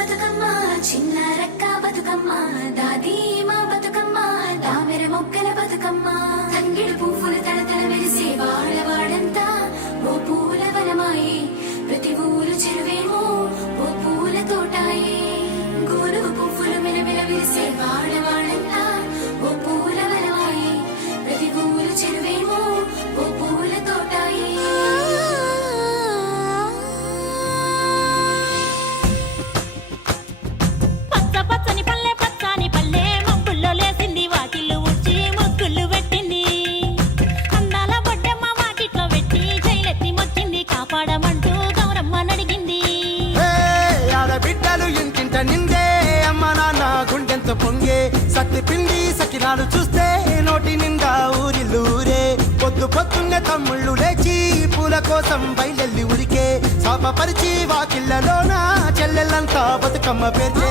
బతుకమ్మ చిన్న రక్క బతుకమ్మ దాది మా బతుకమ్మ దామెర మొక్కల బతుకమ్మ తంగిడు పువ్వులు తడతల మెరిసే వాడవాడంతా ఓ పూల వనమాయే ప్రతి ఊరు చెరువేమో ఓ పూల తోటాయే గోరుగు పువ్వులు మెలమెల విరిసే వాడవాడంతా ఓ పూల వనమాయే ప్రతి ఊరు చెరువేమో ఓ పూల తోటాయే పచ్చని పల్లె పచ్చని పల్లె మబ్బుల్లో లేసింది వాకిళ్ళు ఉడ్చి ముగ్గులు పెట్టింది అందాల బొడ్డమ్మ వాకిట్లో పెట్టి జైలెత్తి మొచ్చింది కాపాడమంటూ గౌరమ్మ నడిగింది ఆడబిడ్డలు ఇంటింట నిందే అమ్మ నాన్న గుండెంత పొంగే సత్తి పిండి సకినాలు చూస్తే నోటి నిండా ఊరిల్లూరే పొద్దు పొద్దున్నే తమ్ముళ్ళు లేచి పూల కోసం బయలెల్లి ఉరికే శాపపరిచి వాకిళ్ళలోన చెల్లెళ్ళంతా బతుకమ్మ పేర్చే